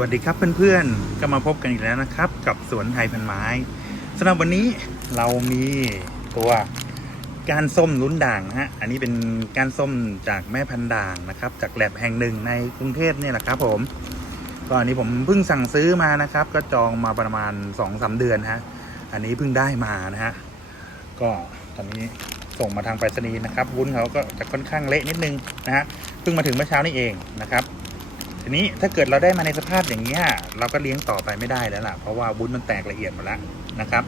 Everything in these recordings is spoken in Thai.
สวัสดีครับเพื่อนๆ ก็มาพบกันอีกแล้วนะครับ กับสวนไทยพันไม้สำหรับวันนี้เรามีตัวก้านส้มลุ้นด่างฮะอันนี้เป็นก้านส้มจากแม่พันด่างนะครับ จากแลบแห่งหนึ่งในกรุงเทพเนี่ยแหละครับ ผมก็อันนี้ผมเพิ่งสั่งซื้อมานะครับ ก็จองมาประมาณ2อสเดือนฮะอันนี้เพิ่งได้มานะฮะก็ตอนนี้ส่งมาทางไปรษณีย์นะครับวุ้นเขาก็จะค่อนข้างเละนิดนึงนะฮะเพิ่งมาถึงเมื่อเช้านี้เองนะครับ ทีนี้ถ้าเกิดเราได้มาในสภาพอย่างนี้ยเราก็เลี้ยงต่อไปไม่ได้แล้วล่ะ เพราะว่าวุ้นมันแตกละเอียดหมดแล้วนะครับ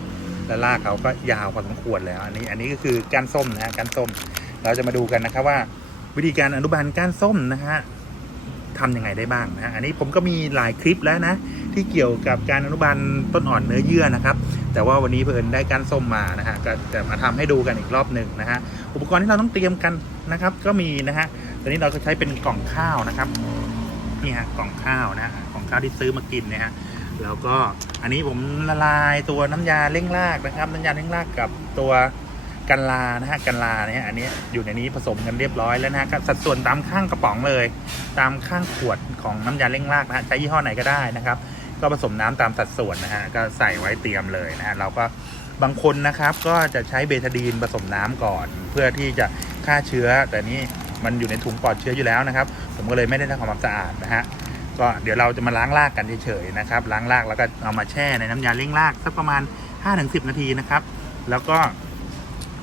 และรากเขาก็ยาวพอสมควรแล้ว อันนี้อันนี้ก็คือก้านส้มนะฮะก้านส้ม เราจะมาดูกันนะครับว่า วิธีการอนุบาลก้านส้มนะฮะทำยังไงได้บ้างนะฮะอันนี้ผมก็มีหลายคลิปแล้วนะที่เกี่ยวกับการอนุบาลต้นอ่อนเนื้อเยื่อนะครับ แต่ว่าวันนี้เพิ่นได้ก้านส้มมานะฮะก็จะมาทำให้ดูกันอีกรอบหนึ่งนะฮะอุปกรณ์ที่เราต้องเตรียมกันนะครับ ก็มีนะฮะตอนนี้เราจะใช้เป็นกล่องข้าวนะครับ นี่ฮะกล่องข้าวนะฮะกล่องข้าวที่ซื้อมากินนะฮะแล้วก็อันนี้ผมละลายตัวน้ำยาเร่งรากนะครับ น้ำยาเร่งรากกับตัวกันลานะฮะกันลาเนี่ยฮะอันนี้อยู่ในนี้ผสมกันเรียบร้อยแล้วนะฮะสัดส่วนตามข้างกระป๋องเลย ตามข้างขวดของน้ำยาเร่งรากนะฮะใช้ยี่ห้อไหนก็ได้นะครับ ก็ผสมน้ำตามสัดส่วนนะฮะก็ใส่ไว้เตรียมเลยนะฮะเราก็บางคนนะครับก็จะใช้เบทาดีนผสมน้ำก่อน เพื่อที่จะฆ่าเชื้อแต่นี่ มันอยู่ในถุงปลอดเชื้ออยู่แล้วนะครับ ผมก็เลยไม่ได้ทำความสะอาดนะฮะก็เดี๋ยวเราจะมาล้างรากกันเฉยๆนะครับ ล้างรากแล้วก็เอามาแช่ในน้ำยาเร่งรากสักประมาณ 5-10 นาทีนะครับ แล้วก็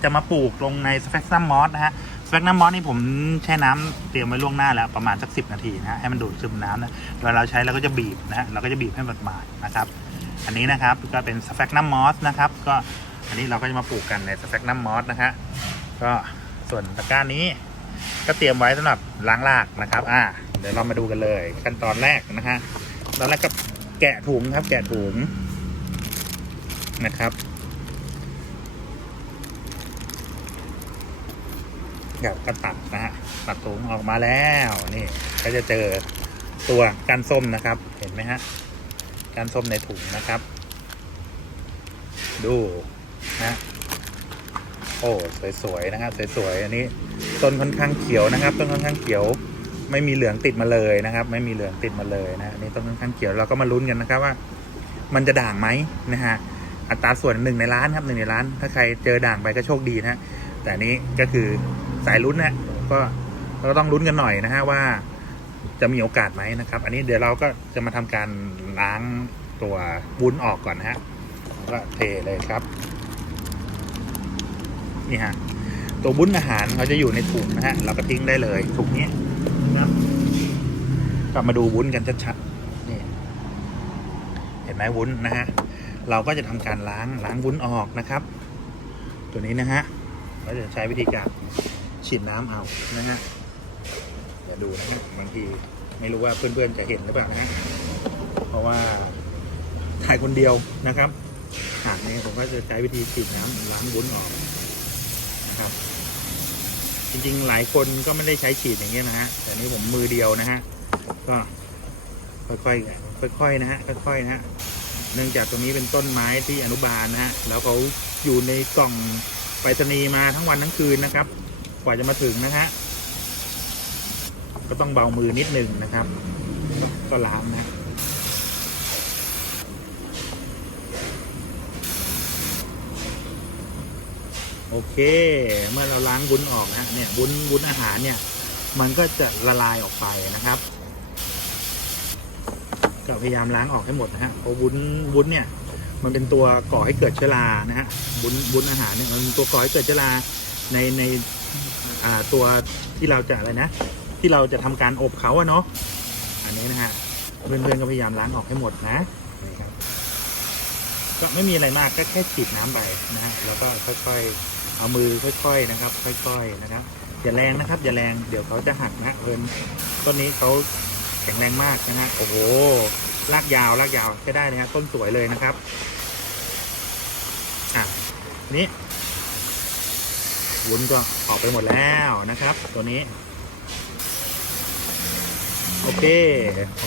จะมาปลูกลงในสเปกซัมมอสนะฮะสเปกซัมมอสนี่ผมแช่น้ำเตรียมไว้ล่วงหน้าแล้วประมาณสัก 10 นาทีนะฮะให้มันดูดซึมน้ำนะเวลาเราใช้เราก็จะบีบนะฮะเราก็จะบีบให้บาดๆนะครับ อันนี้นะครับก็เป็นสเปกนัมมอสนะครับ ก็อันนี้เราก็จะมาปลูกกันในสเปกนัมมอสนะฮะก็ส่วนตะกร้านี้ ก็เตรียมไว้สำหรับล้างรากนะครับ อ่า เดี๋ยวเรามาดูกันเลย ขั้นตอนแรกนะฮะตอนแรกก็แกะถุงครับ แกะถุงนะครับครับก็ตัดนะฮะตัดถุงออกมาแล้วนี่ก็จะเจอตัวก้านส้มนะครับ เห็นไหมฮะก้านส้มในถุงนะครับ ดูนะโอ้สวยๆนะครับสวยๆอันนี้ ต้นค่อนข้างเขียวนะครับ ต้นค่อนข้างเขียว ไม่มีเหลืองติดมาเลยนะครับ ไม่มีเหลืองติดมาเลยนะนนี้ต้นค่อนข้างเขียวเราก็มาลุ้นกันนะครับว่า มันจะด่างไหมนะฮะอัตราส่วนหนึ่งในล้านครับหนึ่งในล้าน ถ้าใครเจอด่างไปก็โชคดีนะแต่นี้ก็คือสายลุ้นนะก็เราก็ต้องลุ้นกันหน่อยนะฮะว่าจะมีโอกาสไหมนะครับ อันนี้เดี๋ยวเราก็จะมาทำการล้างตัววุ้นออกก่อนนะฮะก็เทเลยครับ นี่ฮะ ตัวบุ้นอาหารเขาจะอยู่ในถุงนะฮะ เราก็ทิ้งได้เลยถุงนี้นะครับกลับมาดูวุ้นกันชัดๆนี่เห็นไหมวุ้นนะฮะ เราก็จะทำการล้างล้างวุ้นออกนะครับ ตัวนี้นะฮะเราจะใช้วิธีการฉีดน้ำเอานะฮะเดี๋ยวดูนะฮะบางทีไม่รู้ว่าเพื่อนๆจะเห็นหรือเปล่านะเพราะว่าถ่ายคนเดียวนะครับหากนี้ผมก็จะใช้วิธีฉีดน้ำล้างวุ้นออก นะครับ จริงๆหลายคนก็ไม่ได้ใช้ฉีดอย่างเงี้ยนะฮะแต่นี่ผมมือเดียวนะฮะก็ค่อยๆค่อยๆนะฮะค่อยๆนะฮะเนื่องจากตรงนี้เป็นต้นไม้ที่อนุบาลนะฮะแล้วเขาอยู่ในกล่องไปรษณีย์มาทั้งวันทั้งคืนนะครับ กว่าจะมาถึงนะฮะก็ต้องเบามือนิดหนึ่งนะครับ ก็ล้างนะ อเค เมื่อเราล้างวุ้นออกนะเนี่ยวุ้นวุ้นอาหารเนี่ย มันก็จะละลายออกไปนะครับ ก็พยายามล้างออกให้หมดนะฮะเพราะวุ้นวุ้นเนี่ย มันเป็นตัวก่อให้เกิดเชื้อรานะฮะวุ้นวุ้นอาหารเนี่ยมันเป็นตัวก่อให้เกิดเชื้อราในในอ่าตัวที่เราจะอะไรนะ ที่เราจะทำการอบเขาอะเนาะอันนี้นะฮะเพื่อนๆก็พยายามล้างออกให้หมดนะก็ไม่มีอะไรมากก็แค่ฉีดน้ำไปนะฮะแล้วก็ค่อยๆ เอามือค่อยๆนะครับ ค่อยๆนะครับอย่าแรงนะครับ อย่าแรงเดี๋ยวเขาจะหักนะเอินต้นนี้เขาแข็งแรงมากนะฮะโอ้โหลากยาวลากยาวใช้ได้นะฮะต้นสวยเลยนะครับอะนี้วุ้นก็ออกไปหมดแล้วนะครับ ตัวนี้ โอเค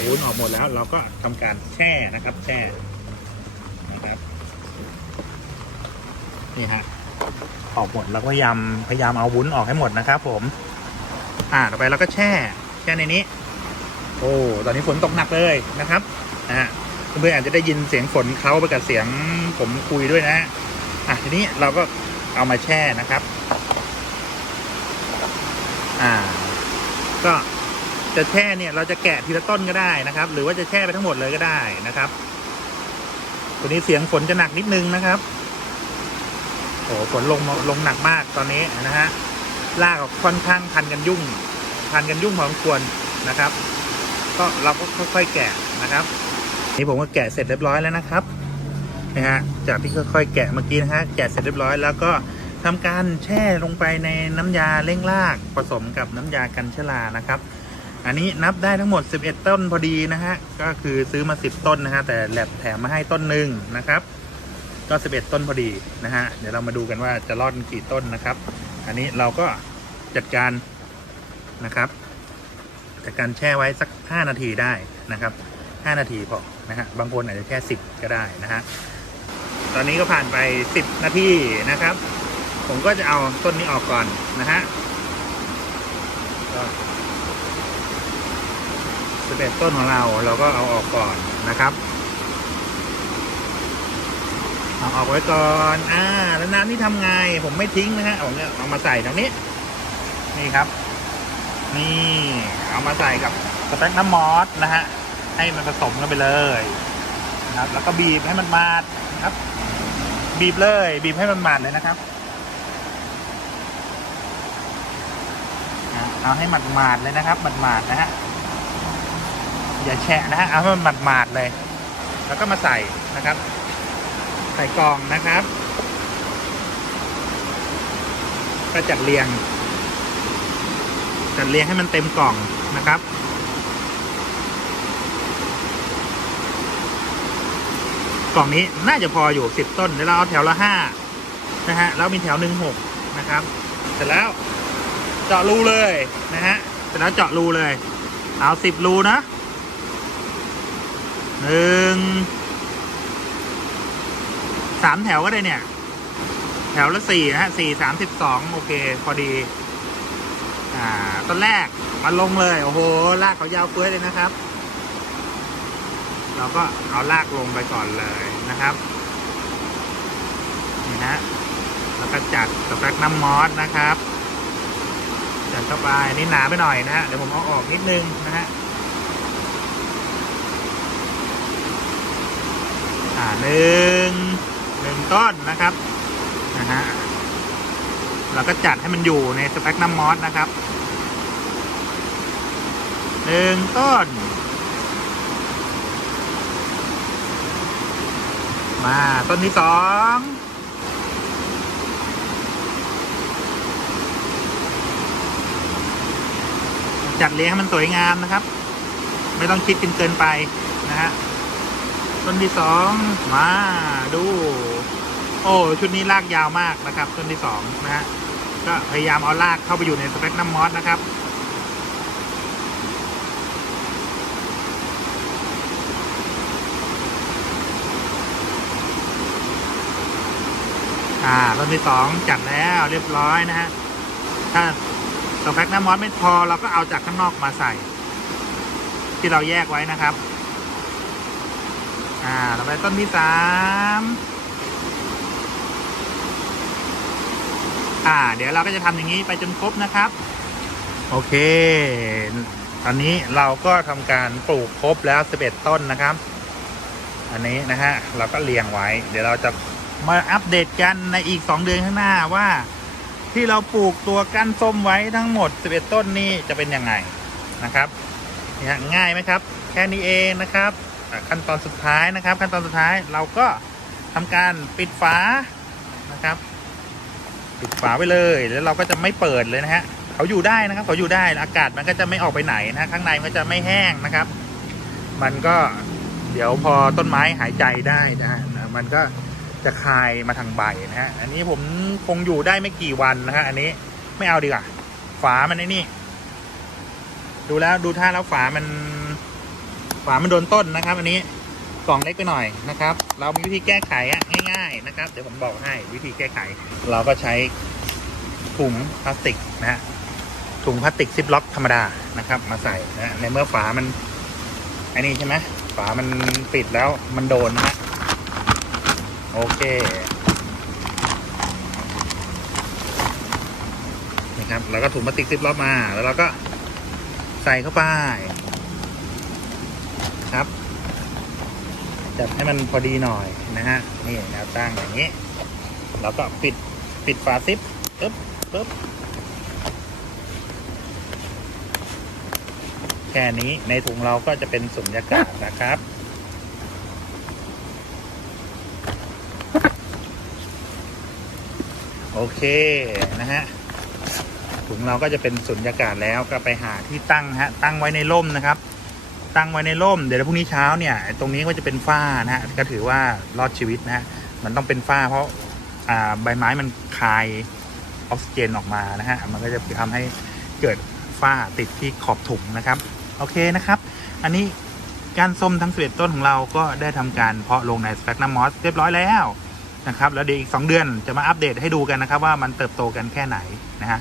วุ้นออกหมดแล้ว เราก็ทำการแช่นะครับ แช่นะครับนี่ฮะ ออกหมดแล้วก็พยายามพยายามเอาวุ้นออกให้หมดนะครับผม อ่าต่อไปเราก็แช่ แช่ในนี้ โอ้ตอนนี้ฝนตกหนักเลยนะครับนะฮะเพื่อนๆอาจจะได้ยินเสียงฝนเคล้าไปกับเสียงผมคุยด้วยนะฮะอะทีนี้เราก็เอามาแช่นะครับ อ่า ก็จะแช่เนี่ยเราจะแกะทีละต้นก็ได้นะครับ หรือว่าจะแช่ไปทั้งหมดเลยก็ได้นะครับตัวนี้เสียงฝนจะหนักนิดนึงนะครับ อ้ฝนลงลงหนักมากตอนนี้นะฮะลากค่อนข้างพันกันยุ่ง พันกันยุ่งพอสมควรนะครับ ก็เราก็ค่อยๆแกะนะครับ นี่ผมก็แกะเสร็จเรียบร้อยแล้วนะครับนะฮะจากที่ค่อยๆแกะเมื่อกี้นะฮะแกะเสร็จเรียบร้อยแล้วก็ทำการแช่ลงไปในน้ำยาเร่งรากผสมกับน้ำยากันชลานะครับ อันนี้นับได้ทั้งหมด 11 ต้นพอดีนะฮะก็คือซื้อมา 10 ต้นนะฮะแต่แลบแถมมาให้ต้นหนึ่งนะครับ ก็ 11 ต้นพอดีนะฮะ เดี๋ยวเรามาดูกันว่าจะรอดกี่ต้นนะครับ อันนี้เราก็จัดการนะครับจากการแช่ไว้สัก 5 นาทีได้นะครับ 5 นาทีพอนะฮะ บางคนอาจจะแค่10 ก็ได้นะฮะ ตอนนี้ก็ผ่านไป 10 นาทีนะครับ ผมก็จะเอาต้นนี้ออกก่อนนะฮะก็11 ต้นของเราเราก็เอาออกก่อนนะครับ เอาออกไว้ก่อนอ่าแล้วน้ำที่ทำไง ผมไม่ทิ้งนะฮะเอาเนี่ยเอามาใส่ตรงนี้ นี่ครับ นี่เอามาใส่กับสเต็กน้ำมอสนะฮะ ให้มันผสมกันไปเลยนะครับ แล้วก็บีบให้มันมาดครับ บีบเลย บีบให้มันมาดเลยนะครับเอาให้มันมาดเลยนะครับมันมาดนะฮะอย่าแฉะนะฮะเอาให้มันมาดเลย แล้วก็มาใส่นะครับ ส่กล่องนะครับก็จัดเรียง จัดเรียงให้มันเต็มกล่องนะครับ กล่องนี้น่าจะพออยู่สิบต้นเดี๋ยวเราเอาแถวละห้านะฮะแล้วมีแถวหนึ่งหกนะครับ เสร็จแล้วเจาะรูเลยนะฮะเสร็จแล้วเจาะรูเลย เอาสิบรูนะหนึ่ง สามแถวก็ได้เนี่ย แถวละสี่นะฮะสี่สามสิบสองโอเค พอดี อ่าต้นแรกมาลงเลย โอ้โห ลากเขายาวเฟ้ยเลยนะครับ เราก็เอาลากลงไปก่อนเลยนะครับ นี่ฮะแล้วก็จัดสแต็กน้ำมอสนะครับ จัดเข้าไปนนี่หนาไปหน่อยนะฮะ เดี๋ยวผมเอาออกนิดนึงนะฮะอ่าหนึ่ง ต้นนะครับนะฮะเราก็จัดให้มันอยู่ในสแต็กน้ำมอสนะครับหนึ่งต้น มาต้นที่สองจัดเลี้ยงให้มันสวยงามนะครับ ไม่ต้องคิดกันเกินไปนะฮะต้นที่สองมาดู โอ้ชุดนี้ลากยาวมากนะครับต้นที่สองนะฮะก็พยายามเอาลากเข้าไปอยู่ในสเปกน้ำมอสนะครับอ่าต้นที่สองจัดแล้วเรียบร้อยนะฮะถ้าสแปกน้ำมอสไม่พอเราก็เอาจากข้างนอกมาใส่ ที่เราแยกไว้นะครับ อ่าต่อไปต้นที่สาม อ่า เดี๋ยวเราก็จะทำอย่างนี้ไปจนครบนะครับ โอเค ตอนนี้เราก็ทำการปลูกครบแล้ว11ต้นนะครับ อันนี้นะฮะเราก็เรียงไว้ เดี๋ยวเราจะมาอัปเดตกันในอีก 2 เดือนข้างหน้าว่า ที่เราปลูกตัวกั้นส้มไว้ทั้งหมด 11 ต้นนี้จะเป็นยังไงนะครับนี่ง่ายไหมครับ แค่นี้เองนะครับขั้นตอนสุดท้ายนะครับ ขั้นตอนสุดท้ายเราก็ทำการปิดฝานะครับ ปิดฝาไว้เลยแล้วเราก็จะไม่เปิดเลยนะฮะเขาอยู่ได้นะครับเขาอยู่ได้อากาศมันก็จะไม่ออกไปไหนนะข้างในมันก็จะไม่แห้งนะครับ มันก็เดี๋ยวพอต้นไม้หายใจได้นะนะมันก็จะคายมาทางใบนะฮะอันนี้ผมคงอยู่ได้ไม่กี่วันนะฮะอันนี้ไม่เอาดีกว่าฝามันไอ้นี่ ดูแล้วดูท่าแล้วฝามัน ฝามันโดนต้นนะครับ อันนี้ กล่องเล็กไปหน่อยนะครับ เรามีวิธีแก้ไขอะง่ายๆนะครับ เดี๋ยวผมบอกให้วิธีแก้ไข เราก็ใช้ถุงพลาสติกนะฮะถุงพลาสติกซิปล็อกธรรมดานะครับ มาใส่นะในเมื่อฝามันอ้นี่ใช่ไหมฝามันปิดแล้วมันโดนนะฮะโอเคนี่ครับแล้วก็ถุงพลาสติกซิปล็อกมาแล้วเราก็ใส่เข้าไปครับ จับให้มันพอดีหน่อยนะฮะนี่แนวตั้งอย่างนี้ แล้วก็ปิดปิดฝาซิปปึ๊บปึ๊บแค่นี้ในถุงเราก็จะเป็นสุญญากาศนะครับ โอเคนะฮะถุงเราก็จะเป็นสุญญากาศแล้วก็ไปหาที่ตั้งฮะตั้งไว้ในร่มนะครับ ตั้งไว้ในร่ม เดี๋ยวพรุ่งนี้เช้าเนี่ย ตรงนี้ก็จะเป็นฝ้านะฮะก็ถือว่ารอดชีวิตนะฮะมันต้องเป็นฝ้าเพราะใบไม้มันคายออกซิเจนออกมานะฮะมันก็จะทำให้เกิดฝ้าติดที่ขอบถุงนะครับ โอเคนะครับ อันนี้การส้มทั้ง11ต้นของเราก็ได้ทำการเพาะลงในสแปกนัมมอสเรียบร้อยแล้วนะครับแล้วเดี๋ยวอีก 2 เดือนจะมาอัปเดตให้ดูกันนะครับว่ามันเติบโตกันแค่ไหนนะฮะ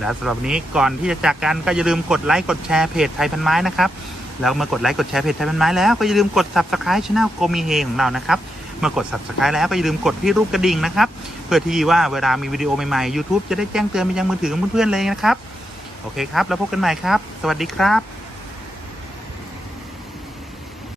แล้วสำหรับนี้ก่อนที่จะจากกันก็อย่าลืมกดไลค์กดแชร์เพจไทยพันไม้นะครับ แล้วเมื่อกดไลค์กดแชร์เพจไทยพันไม้แล้วก็อย่าลืมกด subscribe ช anel โกมีเฮของเรานะครับเมื่อกด subscribe แล้วก็อย่าลืมกดที่รูปกระดิ่งนะครับเพื่อที่ว่าเวลามีวิดีโอใหม่ๆ YouTube จะได้แจ้งเตือนไปยังมือถือของเพื่อนๆเลยนะครับโอเคครับ แล้วพบกันใหม่ครับ สวัสดีครับ